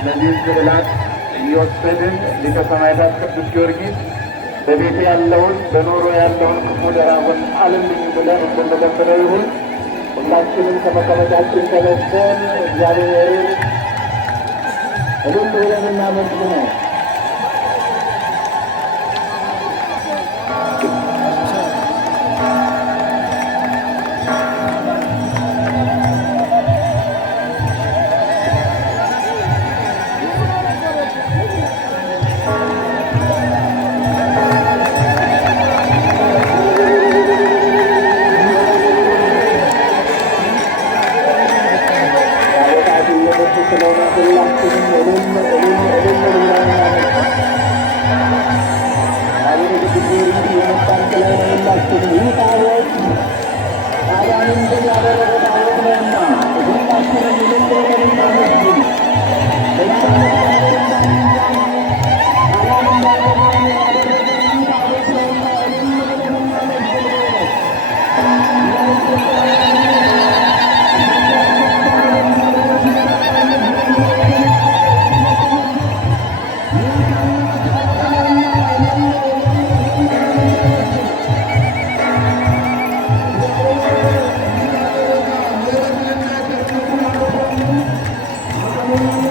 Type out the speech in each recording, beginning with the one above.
እነዚህ ስዕላት እየወሰድን ሊቀ ሰማዕታት ቅዱስ ጊዮርጊስ በቤት ያለውን በኖሮ ያለውን ክፉ ደራጎን አለልኝ ብለን እንድንለምነው ይሁን። ሁላችንም ከመቀመጫችን ተነስተን እግዚአብሔርን እልል ብለን እናመስግነው። Thank you.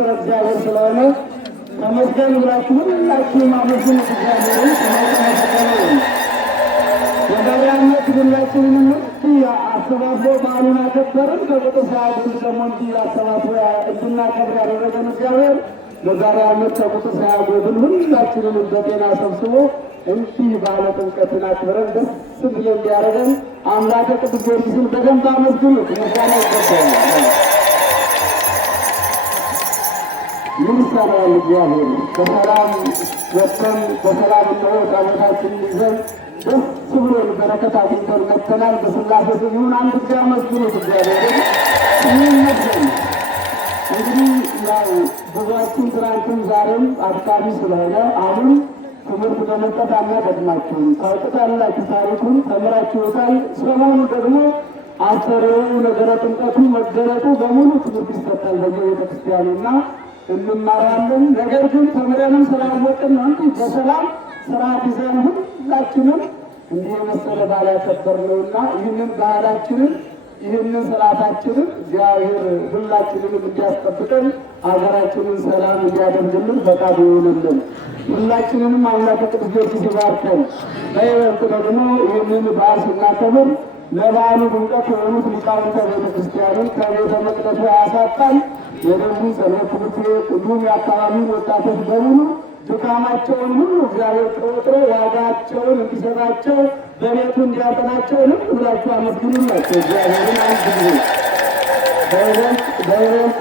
ፍቅረ እግዚአብሔር ስለሆነ ተመስገን ብላችሁ ሁላችሁም አመስግኑ እግዚአብሔርን። የዛሬ ዓመት ሁላችንንም አሰባስቦ በዓሉን አከበርን። በቁጥር ሳያጎል ደግሞ እንዲህ አሰባስቦ እንድናከብር ያደረገን እግዚአብሔር በዛሬ ዓመት ከቁጥር ሳያጎል ሁላችንንም በጤና ሰብስቦ እንዲህ ባለ ጥምቀትን አክብረን ደስ ብሎ እንዲያደርገን አምላከ ቅዱስ ጊዮርጊስን በደንብ አመስግኑት። ምስጋና ይገባዋል። ምን ይሳነዋል? እግዚአብሔር በሰላም ወጥተን በሰላም ነው ታቦታችን ይዘን ደስ ብሎን በረከት አግኝተን መጥተናል። በስላሴ ስም ይሁን አንድ ጊዜ አመስግኑት እግዚአብሔርን። ይመስገን። እንግዲህ ያው ብዙዎችን ትናንትም ዛሬም አድካሚ ስለሆነ አሁን ትምህርት በመስጠት አናቀድማችሁም። ታውቁታላችሁ፣ ታሪኩን ተምራችሁታል። ሰሞኑ ደግሞ አስተርእዮ ነገረ ጥምቀቱ መገለጡ በሙሉ ትምህርት ይሰጣል በየቤተ ክርስቲያኑና እንማራለን። ነገር ግን ተምረንም ስላወቅን ነው እንጂ በሰላም ስርዓት ይዘን ሁላችንም እንዲህ የመሰለ በዓል ያከበርነውና ይህንን ባህላችንን ይህንን ስርዓታችንን እግዚአብሔር ሁላችንንም እንዲያስጠብቀን ሀገራችንን ሰላም እንዲያደርግልን ፈቃዱ ይሆንልን። ሁላችንንም አምላከ ቅዱስ ጊዮርጊስ ይባርከን። በይበልጥ ደግሞ ይህንን በዓል ስናከብር ለበዓሉ ድምቀት የሆኑት ሊቃውንተ ቤተ ክርስቲያንን ከቤተ መቅደሱ ያሳጣል። የደቡብ ጸሎት ትምህርት ቤት እንዲሁም የአካባቢው ወጣቶች በሙሉ ድካማቸውን ሁሉ እግዚአብሔር ቆጥሮ ዋጋቸውን እንዲሰጣቸው በቤቱ እንዲያጠናቸው ልብ ብላችሁ አመስግኑላቸው እግዚአብሔርን። አንድ ጊዜ በይበልጥ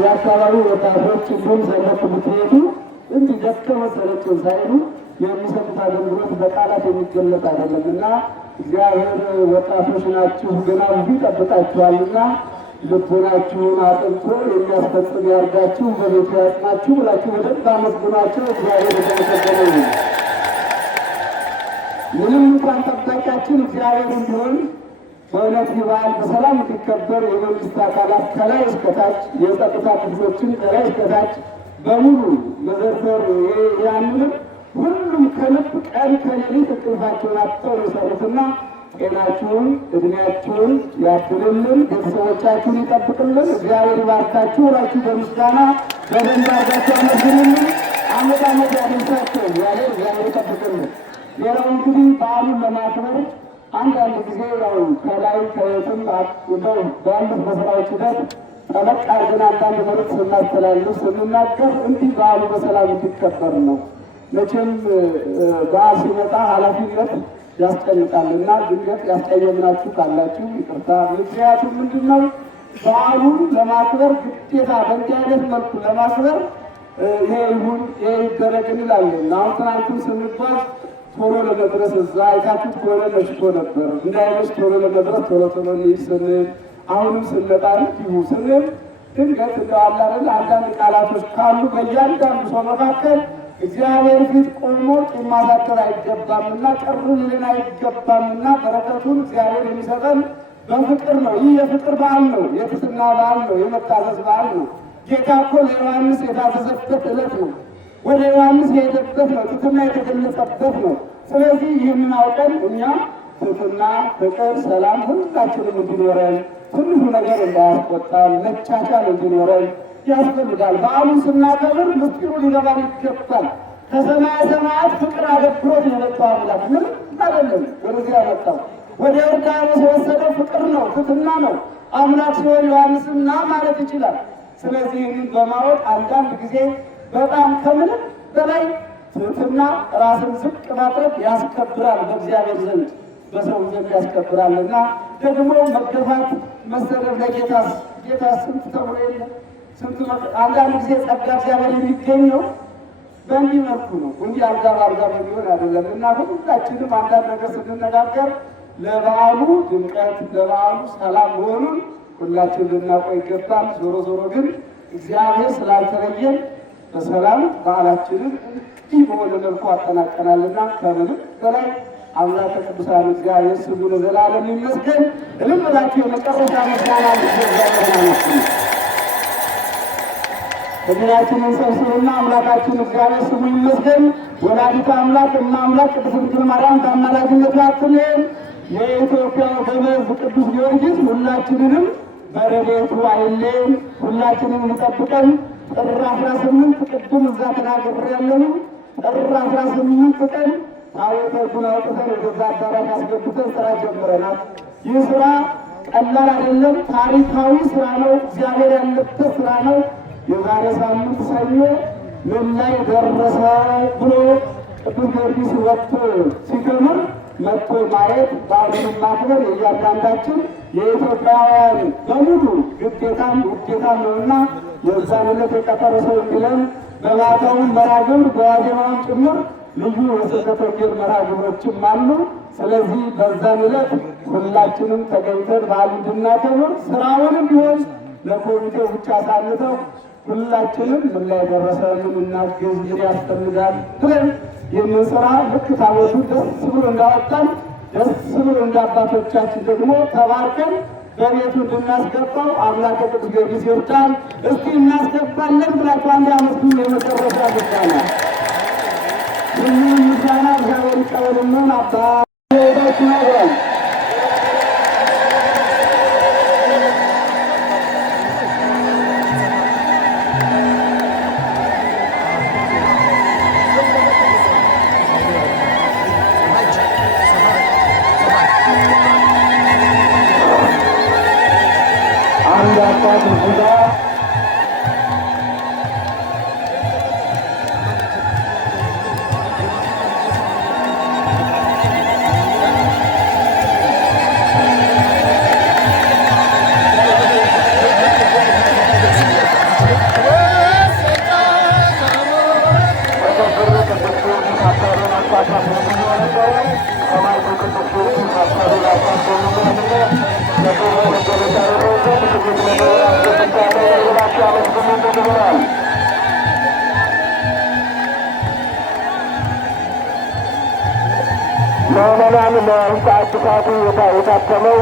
የአካባቢው ወጣቶች እንዲሁም ሰንበት ትምህርት ቤቱ እንዲህ ደከመ ሰለቸን ሳይሉ የሚሰጡት አገልግሎት በቃላት የሚገለጥ አይደለም እና እግዚአብሔር ወጣቶች ናችሁ፣ ገና ብዙ ይጠብቃችኋልና ልቦናችሁን አጥንቶ የሚያስፈጽም ያርጋችሁ፣ በቤቱ ያጽናችሁ ብላችሁ በደንብ አመስግኗቸው። እግዚአብሔር የተመሰገነ ይሁን። ምንም እንኳን ጠባቂያችን እግዚአብሔር እንዲሆን በእውነት ይባል በሰላም እንዲከበር የመንግስት አካላት ከላይ እስከታች የጸጥታ ክፍሎችን ከላይ እስከታች በሙሉ መዘርዘር ያንንም ሁሉም ከልብ ቀን ከሌሊት እንቅልፋቸውን አጥተው የሰሩትና ጤናችሁን እድሜያችሁን ያድልልን፣ ቤተሰቦቻችሁን ይጠብቅልን፣ እግዚአብሔር ይባርካችሁ ብላችሁ በምስጋና በደንብ አድርጋችሁ አመስግኑልን። ዓመት ዓመት ያደርሳቸው እግዚአብሔር ይጠብቅልን። ሌላው እንግዲህ በዓሉን ለማክበር አንዳንድ ጊዜ ያው ከላይ ከየትም ባሉት በስራዎች ሂደት ጠበቅ አድርገን አንዳንድ መልዕክት ስናስተላልፍ ስንናገር እንዲህ በዓሉ በሰላም እንዲከበር ነው። መቼም በዓል ሲመጣ ኃላፊነት ያስጨንቃልና ድንገት ያስቀየምናችሁ ካላችሁ ይቅርታ። ምክንያቱም ምንድን ነው በዓሉን ለማክበር ግዴታ በእንዲህ አይነት መልኩ ለማክበር ይሄ ይሁን ይሄ ይደረግ እንላለን። አሁን ትናንቱን ስንጓዝ ቶሎ ለመድረስ እዛ አይታችሁት ከሆነ መሽቶ ነበር። እንዳይመሽ ቶሎ ለመድረስ ቶሎ ቶሎ እንሂድ ስንል አሁንም ስንመጣ እንዲሁ ስንል ድንገት እንደዋላለን አንዳንድ ቃላቶች ካሉ በእያንዳንዱ ሰው መካከል እግዚአብሔር ፊት ቆሞ ቂም ማሳደር አይገባምና ቅር ሊለን አይገባምና በረከቱን እግዚአብሔር የሚሰጠን በፍቅር ነው። ይህ የፍቅር በዓል ነው፣ የትህትና በዓል ነው፣ የመታዘዝ በዓል ነው። ጌታ እኮ ለዮሐንስ የታዘዘበት ዕለት ነው። ወደ ዮሐንስ የሄደበት ነው። ትህትና የተገለጸበት ነው። ስለዚህ ይህንን አውቀን እኛ ትህትና፣ ፍቅር፣ ሰላም ሁላችንም እንዲኖረን ትንሹ ነገር እንዳያስቆጣን መቻቻል እንዲኖረን ያስፈልጋል። በዓሉን ስናከብር ምስጢሩ ሊገባን ይገባል። ከሰማየ ሰማያት ፍቅር አገብሮት የመጣው አምላክ ምንም አይደለም ወደዚህ ያመጣው። ወደ ዮርዳኖስ የወሰደው ፍቅር ነው፣ ትህትና ነው። አምላክ ሲሆን ዮሐንስን ና ማለት ይችላል። ስለዚህ ይህንን በማወቅ አንዳንድ ጊዜ በጣም ከምንም በላይ ትህትና ራስን ዝቅ ማድረግ ያስከብራል፣ በእግዚአብሔር ዘንድ በሰው ዘንድ ያስከብራልና ደግሞ መገፋት መሰደብ ለጌታ ስንት ተብሎ የለ ስንት አንዳንድ ጊዜ ጸጋ እግዚአብሔር የሚገኘው በእንዲህ መልኩ ነው እንጂ አልጋ በአልጋ በሚሆን አይደለም። እና ሁላችንም አንዳንድ ነገር ስንነጋገር ለበዓሉ ድምቀት ለበዓሉ ሰላም መሆኑን ሁላችን ልናውቀው ይገባል። ዞሮ ዞሮ ግን እግዚአብሔር ስላልተለየን በሰላም በዓላችንን እንዲህ በሆነ መልኩ አጠናቀናልና ከምንም በላይ አምላከ ቅዱሳን እግዚአብሔር ስሙ ለዘላለም ይመስገን። እልም ብላችሁ የመጨረሻ ምስጋና እድሜያችንን ሰብስብና አምላካችን እግዚአብሔር ስሙ ይመስገን። ወላዲተ አምላክ እና አምላክ ቅድስት ድንግል ማርያም በአማላጅነቷ አትለየን። የኢትዮጵያ ገበዝ ቅዱስ ጊዮርጊስ ሁላችንንም በረድኤቱ አይለየን፣ ሁላችንን ይጠብቀን። ጥር 18 ቅድም እዛ ተናግሬያለሁ። ጥር 18 ቀን ታቦተ ሕጉን አውጥተን ወደዛ አዳራሽ አስገብተን ስራ ጀምረናል። ይህ ስራ ቀላል አይደለም፣ ታሪካዊ ስራ ነው። እግዚአብሔር ያለበት ስራ ነው። የዛሬ ሳምንት ሰኞ ምን ላይ ደረሰ ብሎ ቅዱስ ጊዮርጊስ ወጥቶ ሲጀምር መጥቶ ማየት በዓሉን ማክበር የእያንዳንዳችን የኢትዮጵያውያን በሙሉ ግዴታም ውዴታም ነውና የዛን ዕለት የቀጠረ ሰው እንዲለን በማታውን መርሐ ግብር በዋዜማውን ጭምር ልዩ የስብከተ ወንጌል መርሐ ግብሮችም አሉ። ስለዚህ በዛን ዕለት ሁላችንም ተገኝተን በዓል እንድናከብር ስራውንም ቢሆን ለኮሚቴው ብቻ አሳልፈው ሁላችንም ምን ላይ ደረሰ፣ ምን እናግዝ፣ ምን ያስፈልጋል ብለን ይህንን ስራ ልክ ታቦቱ ደስ ብሎ እንዳወጣን ደስ ብሎ እንደ አባቶቻችን ደግሞ ተባርከን በቤቱ እንድናስገባው አምላከ ቅዱስ ጊዮርጊስ ይርዳን። እስቲ እናስገባለን ብላችሁ አንድ አመስግኑ። የመጨረሻ ምስጋና ይህንን ምስጋና እግዚአብሔር ይቀበልልን። አባ ሄዳችሁ ነበር አንድ አባት እዚህ ጋር ምዕመናን ለሕንፃ እድሳቱ የታተመው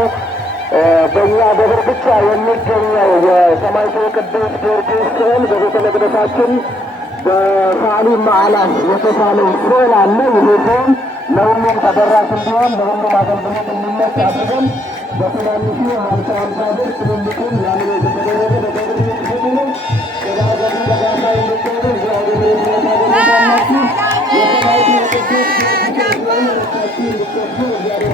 በእኛ ደብር ብቻ የሚገኘው የሰማዕቱ ቅዱስ ጊዮርጊስ ስዕል በቤተ መቅደሳችን በሰዓሊ መዓላስ የተሳለው ስዕል አለ። ይህ ስዕል ለሁሉም ተደራሽ እንዲሆን ለሁሉም አገልግሎት እንዲመች አድርገን በትናንሹ 50 ብር ትልልቁን ያምን የተደረገ በደብር የሚሰጡ ነው። የዳገሩ በጋሳ የሚገኙ እግዚአብሔር የተናገሩታላችሁ የሰማዕቱ ቅዱስ ጊዮርጊስ ስዕል ረታችሁ እንድትወዱ እግዚአብሔር